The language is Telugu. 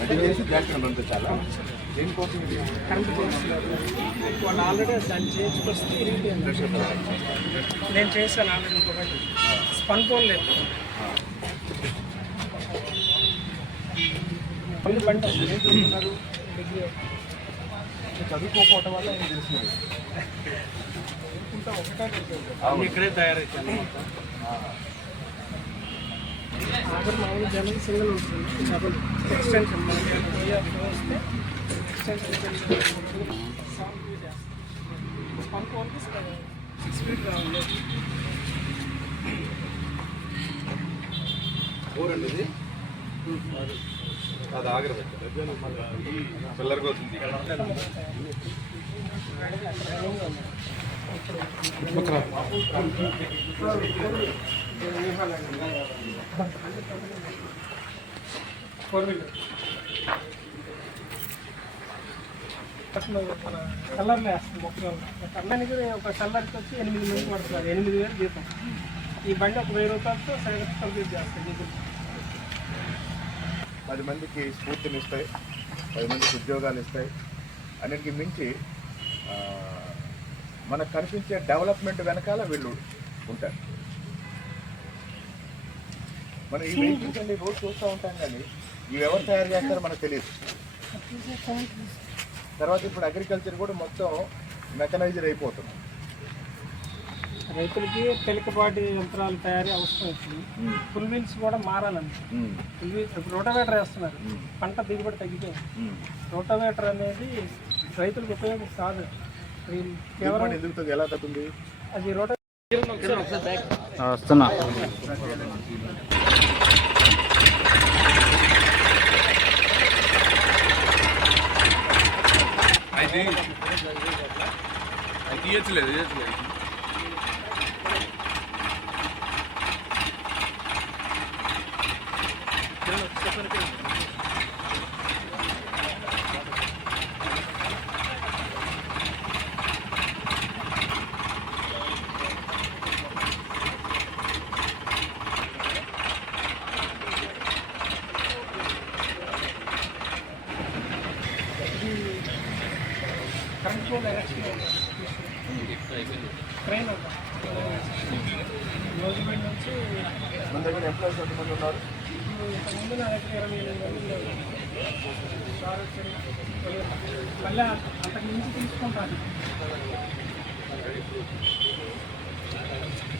అది చేసి పంపించాలా దేనికోసం వాళ్ళు ఆల్రెడీ దాన్ని ఇరిగిపోయింది నేను చేశాను ఆల్రెడీ ఇంకొకటి స్పన్ పోల్ లేదు. ఏం చేస్తున్నారు? చదువుకోకపోవటం వల్ల ఏం తెలిసినది ఇక్కడే తయారైతాను ఆఖరి మామూలు జనరల్ సింగిల్ ఉంటుంది. డబుల్. ఎక్స్టెన్షన్ వస్తే ఎక్స్టెన్షన్ స్పన్ పోల్కి సిక్స్ ఫీట్ రావాలి. ఊరండి ఇది? అది ఆగ్రహ పిల్లరికి అవుతుంది ఫోర్ వీలర్ అసలు మన కలర్లో వేస్తుంది మొక్కలు కళ్ళనికి ఒక కలర్కి వచ్చి ఎనిమిది మంది పడుతున్నారు ఎనిమిది వేలు జీతం ఈ బండి ఒక వెయ్యి రూపాయలతో సైడ్ కంప్లీట్ చేస్తుంది జీతం పది మందికి స్ఫూర్తిని ఇస్తాయి పది మందికి ఉద్యోగాలు ఇస్తాయి. అన్నిటికీ మించి మనకు కనిపించే డెవలప్మెంట్ వెనకాల వీళ్ళు ఉంటారు. మనం ఈ వెహికల్స్ రోజు చూస్తూ ఉంటాం కానీ ఇవి ఎవరు తయారు చేస్తారో మనకు తెలియదు. తర్వాత ఇప్పుడు అగ్రికల్చర్ కూడా మొత్తం మెకనైజర్ అయిపోతుంది. రైతులకి తేలికపాటి యంత్రాలు తయారీ అవసరం వచ్చింది. ఫుల్ వీల్స్ కూడా మారాలండి. ఫుల్ వీల్స్ ఇప్పుడు రోటోవేటర్ వేస్తున్నారు. పంట దిగుబడి తగ్గిపోయింది. రోటోవేటర్ అనేది రైతులకు ఉపయోగం కాదు. కేవలం ఎందుకు ఎలా తగ్గుతుంది? అది రోటో వస్తున్నా. తీయట్లేదు తీయట్లేదు కరెంట్ పోల్ ట్రైన్ రోజుపేట నుంచి మన దగ్గర ఎంప్లాయీస్ ఎంతమంది ఉన్నారు ఇంతకుముందు నా దగ్గర ఇరవై ఎనిమిది మంది ఉండేవారు. మళ్ళీ అంతకు మించి తీసుకుంటాను